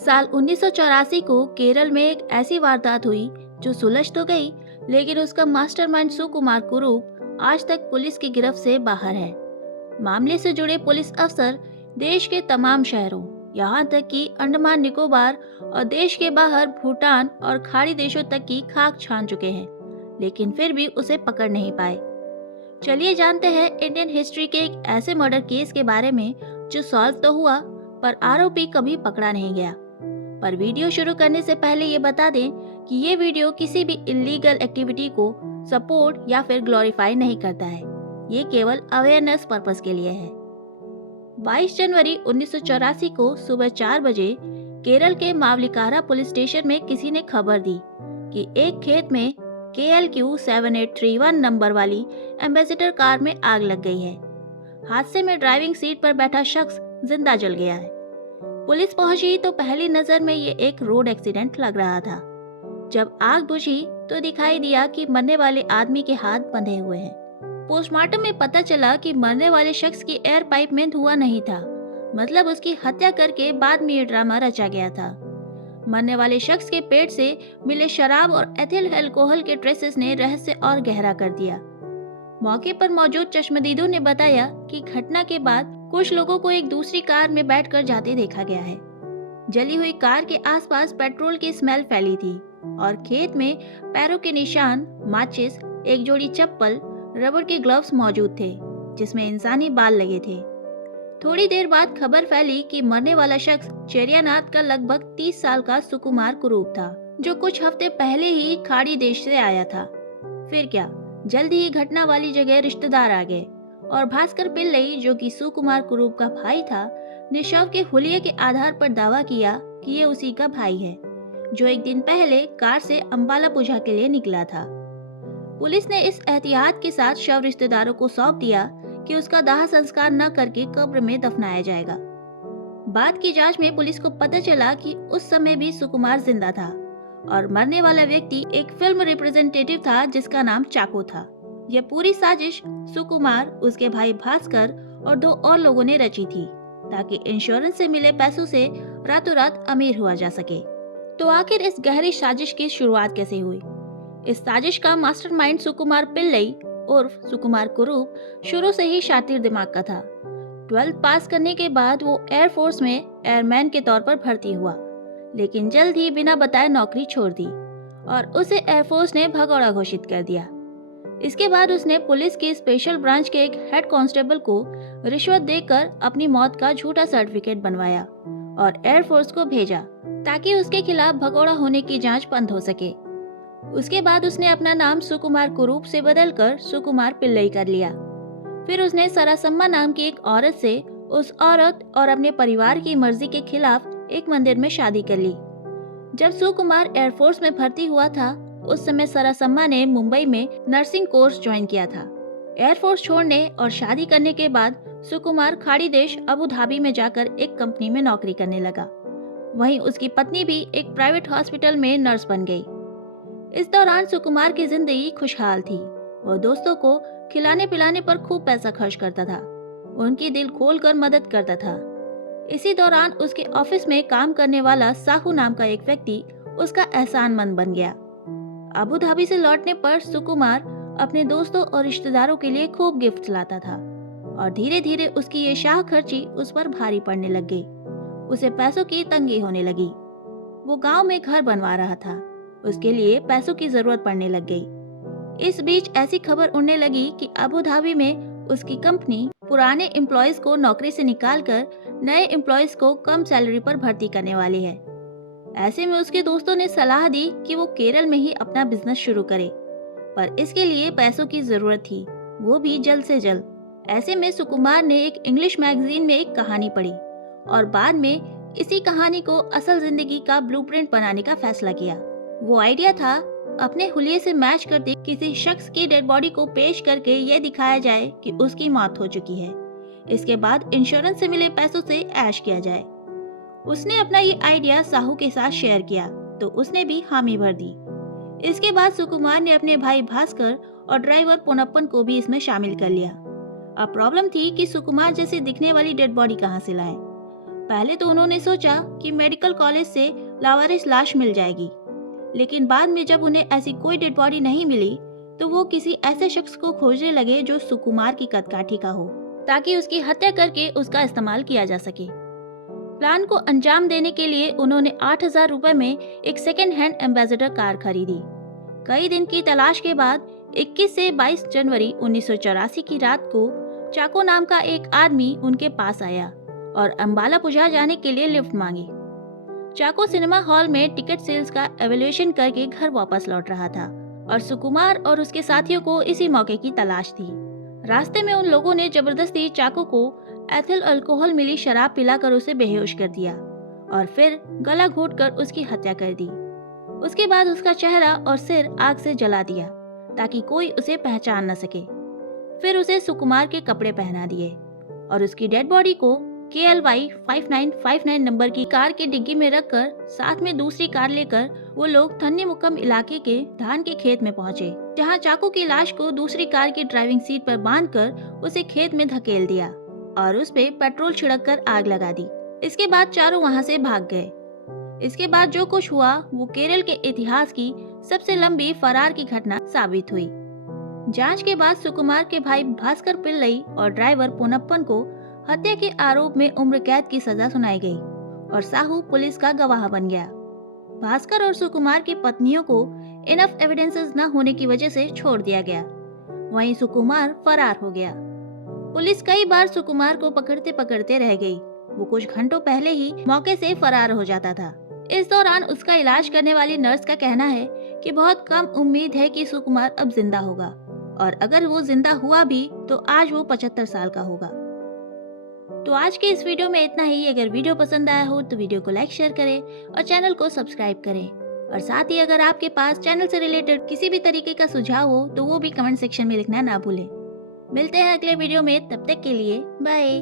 साल 1984 को केरल में एक ऐसी वारदात हुई जो सुलझ तो गई, लेकिन उसका मास्टरमाइंड सुकुमार कुरूप आज तक पुलिस की गिरफ्त से बाहर है। मामले से जुड़े पुलिस अफसर देश के तमाम शहरों, यहाँ तक कि अंडमान निकोबार और देश के बाहर भूटान और खाड़ी देशों तक की खाक छान चुके हैं, लेकिन फिर भी उसे पकड़ नहीं पाए। चलिए जानते हैं इंडियन हिस्ट्री के एक ऐसे मर्डर केस के बारे में जो सॉल्व तो हुआ पर आरोपी कभी पकड़ा नहीं गया। पर वीडियो शुरू करने से पहले ये बता दें कि ये वीडियो किसी भी इलीगल एक्टिविटी को सपोर्ट या फिर ग्लोरीफाई नहीं करता है। ये केवल अवेयरनेस पर्पस के लिए है। 22 जनवरी 1984 को सुबह 4 बजे केरल के मावलिकारा पुलिस स्टेशन में किसी ने खबर दी कि एक खेत में KLQ 7831 नंबर वाली एम्बेसडर कार में आग लग गई है। हादसे में ड्राइविंग सीट पर बैठा शख्स जिंदा जल गया है। पुलिस पहुंची तो पहली नजर में ये एक रोड एक्सीडेंट लग रहा था। जब आग बुझी तो दिखाई दिया कि मरने वाले आदमी के हाथ बंधे हुए हैं। पोस्टमार्टम में पता चला कि मरने वाले शख्स की एयर पाइप में धुआं नहीं था, मतलब उसकी हत्या करके बाद में ये ड्रामा रचा गया था। मरने वाले शख्स के पेट से मिले शराब और एथिल अल्कोहल के ट्रेसेस ने रहस्य और गहरा कर दिया। मौके पर मौजूद चश्मदीदों ने बताया कि घटना के बाद कुछ लोगों को एक दूसरी कार में बैठकर जाते देखा गया है। जली हुई कार के आसपास पेट्रोल की स्मेल फैली थी और खेत में पैरों के निशान, माचिस, एक जोड़ी चप्पल, रबड़ के ग्लव्स मौजूद थे जिसमें इंसानी बाल लगे थे। थोड़ी देर बाद खबर फैली कि मरने वाला शख्स चेरियानाथ का लगभग 30 साल का सुकुमार कुरूप था, जो कुछ हफ्ते पहले ही खाड़ी देश से आया था। फिर क्या, जल्दी ही घटना वाली जगह रिश्तेदार आ गए और भास्कर पिल्लई, जो कि सुकुमार कुरूप का भाई था, ने शव के हुलिये के आधार पर दावा किया कि ये उसी का भाई है जो एक दिन पहले कार से अंबाला पूजा के लिए निकला था। पुलिस ने इस एहतियात के साथ शव रिश्तेदारों को सौंप दिया कि उसका दाह संस्कार न करके कब्र में दफनाया जाएगा। बाद की जांच में पुलिस को पता चला कि उस समय भी सुकुमार जिंदा था और मरने वाला व्यक्ति एक फिल्म रिप्रेजेंटेटिव था जिसका नाम चाको था। यह पूरी साजिश सुकुमार, उसके भाई भास्कर और 2 और लोगों ने रची थी ताकि इंश्योरेंस से मिले पैसों से रातों रात अमीर हुआ जा सके। तो आखिर इस गहरी साजिश की शुरुआत कैसे हुई? इस साजिश का मास्टरमाइंड सुकुमार पिल्लई उर्फ सुकुमार कुरूप शुरू से ही शातिर दिमाग का था। 12th पास करने के बाद वो एयरफोर्स में एयरमैन के तौर पर भर्ती हुआ, लेकिन जल्द ही बिना बताए नौकरी छोड़ दी और उसे एयरफोर्स ने भगौड़ा घोषित कर दिया। इसके बाद उसने पुलिस की स्पेशल ब्रांच के एक हेड कांस्टेबल को रिश्वत देकर अपनी मौत का झूठा सर्टिफिकेट बनवाया और एयरफोर्स को भेजा ताकि उसके खिलाफ भगौड़ा होने की जांच बंद हो सके। उसके बाद उसने अपना नाम सुकुमार कुरूप से बदलकर सुकुमार पिल्लई कर लिया। फिर उसने सरासम्मा नाम की एक औरत से उस औरत और अपने परिवार की मर्जी के खिलाफ एक मंदिर में शादी कर ली। जब सुकुमार एयरफोर्स में भर्ती हुआ था उस समय सरासम्मा ने मुंबई में नर्सिंग कोर्स ज्वाइन किया था। एयरफोर्स छोड़ने और शादी करने के बाद सुकुमार खाड़ी देश अबू धाबी में जाकर एक कंपनी में नौकरी करने लगा। वहीं उसकी पत्नी भी एक प्राइवेट हॉस्पिटल में नर्स बन गई। इस दौरान सुकुमार की जिंदगी खुशहाल थी। वो दोस्तों को खिलाने पिलाने पर खूब पैसा खर्च करता था, उनकी दिल खोलकर मदद करता था। इसी दौरान उसके ऑफिस में काम करने वाला साहू नाम का एक व्यक्ति उसका एहसानमंद बन गया। अबू धाबी से लौटने पर सुकुमार अपने दोस्तों और रिश्तेदारों के लिए खूब गिफ्ट लाता था और धीरे धीरे उसकी ये शाह खर्ची उस पर भारी पड़ने लग गई। उसे पैसों की तंगी होने लगी। वो गांव में घर बनवा रहा था, उसके लिए पैसों की जरूरत पड़ने लग गई। इस बीच ऐसी खबर उड़ने लगी कि अबू धाबी में उसकी कंपनी पुराने एम्प्लॉयज को नौकरी से निकालकर नए एम्प्लॉयज को कम सैलरी पर भर्ती करने वाली है। ऐसे में उसके दोस्तों ने सलाह दी कि वो केरल में ही अपना बिजनेस शुरू करे, पर इसके लिए पैसों की जरूरत थी, वो भी जल्द से जल्द। ऐसे में सुकुमार ने एक इंग्लिश मैगजीन में एक कहानी पढ़ी और बाद में इसी कहानी को असल जिंदगी का ब्लूप्रिंट बनाने का फैसला किया। वो आइडिया था अपने हुलिये से मैच करते किसी शख्स की डेड बॉडी को पेश करके ये दिखाया जाए कि उसकी मौत हो चुकी है। इसके बाद इंश्योरेंस से मिले पैसों से ऐश किया जाए। उसने अपना ये आइडिया साहू के साथ शेयर किया तो उसने भी हामी भर दी। इसके बाद सुकुमार ने अपने भाई भास्कर और ड्राइवर पोनप्पन को भी इसमें शामिल कर लिया। अब प्रॉब्लम थी कि सुकुमार जैसे दिखने वाली डेड बॉडी कहाँ से लाए। पहले तो उन्होंने सोचा कि मेडिकल कॉलेज से लावारिस लाश मिल जाएगी, लेकिन बाद में जब उन्हें ऐसी कोई डेड बॉडी नहीं मिली तो वो किसी ऐसे शख्स को खोजने लगे जो सुकुमार की कदकाठी का हो, ताकि उसकी हत्या करके उसका इस्तेमाल किया जा सके। प्लान को अंजाम देने के लिए उन्होंने 8,000 रुपए में एक सेकेंड हैंड एम्बेसडर कार खरीदी। कई दिन की तलाश के बाद 21 से 22 जनवरी 1984 की रात को चाको नाम का एक आदमी उनके पास आया और अंबाला पुजा जाने के लिए लिफ्ट मांगी। चाको सिनेमा हॉल में टिकट सेल्स का एवेल्यूएशन करके घर वापस लौट रहा था और सुकुमार और उसके साथियों को इसी मौके की तलाश थी। रास्ते में उन लोगों ने जबरदस्ती चाको को एथिल अल्कोहल मिली शराब पिलाकर उसे बेहोश कर दिया और फिर गला घोंटकर उसकी हत्या कर दी। उसके बाद उसका चेहरा और सिर आग से जला दिया ताकि कोई उसे पहचान न सके। फिर उसे सुकुमार के कपड़े पहना दिए और उसकी डेड बॉडी को KLY 5959 नंबर की कार की डिग्गी में रखकर साथ में दूसरी कार लेकर वो लोग थन्नी मुक्कम इलाके के धान के खेत में पहुंचे, जहां चाकू की लाश को दूसरी कार की ड्राइविंग सीट पर बांधकर उसे खेत में धकेल दिया और उस पे पेट्रोल छिड़क कर आग लगा दी। इसके बाद चारों वहां से भाग गए। इसके बाद जो कुछ हुआ वो केरल के इतिहास की सबसे लंबी फरार की घटना साबित हुई। जांच के बाद सुकुमार के भाई भास्कर पिल्लई और ड्राइवर पोनप्पन को हत्या के आरोप में उम्र कैद की सजा सुनाई गई और साहू पुलिस का गवाह बन गया। भास्कर और सुकुमार की पत्नियों को इनफ एविडेंसेस न होने की वजह से छोड़ दिया गया। वहीं सुकुमार फरार हो गया। पुलिस कई बार सुकुमार को पकड़ते पकड़ते रह गई। वो कुछ घंटों पहले ही मौके से फरार हो जाता था। इस दौरान उसका इलाज करने वाली नर्स का कहना है कि बहुत कम उम्मीद है कि सुकुमार अब जिंदा होगा और अगर वो जिंदा हुआ भी तो आज वो 75 साल का होगा। तो आज के इस वीडियो में इतना ही। अगर वीडियो पसंद आया हो तो वीडियो को लाइक शेयर करें और चैनल को सब्सक्राइब करें। और साथ ही अगर आपके पास चैनल से रिलेटेड किसी भी तरीके का सुझाव हो तो वो भी कमेंट सेक्शन में लिखना ना भूलें। मिलते हैं अगले वीडियो में, तब तक के लिए बाय।